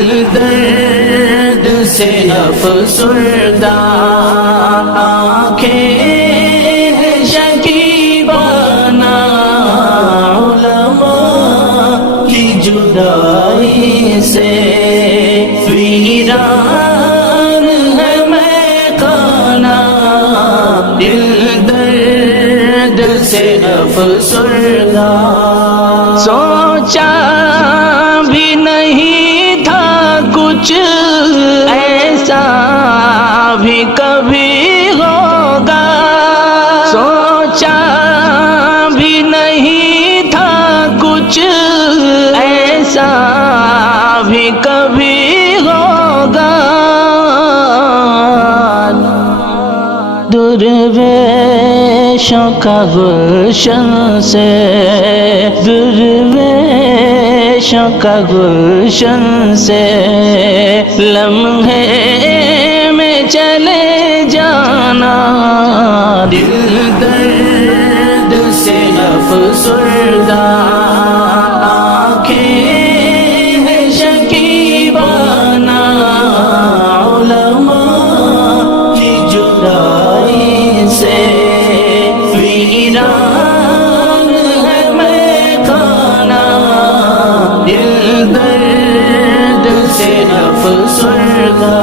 دل درد سے افسردہ، آنکھیں شکیبانہ، علماء کی جدائی سے ویران ہے میخانہ، دل درد سے افسردہ۔ سوچا بھی نہیں تھا کچھ ایسا بھی کبھی ہوگا، سوچا بھی نہیں تھا کچھ ایسا بھی کبھی ہوگا، درویشوں کا گلشن سے، درویشوں کا گلشن سے لمحے میں چلے جانا، دل درد سے افسردہ، آنکھیں ہیں شکیبانہ، علماء کی جدائی سے ویران ہے میخانہ، دل درد سے افسردہ۔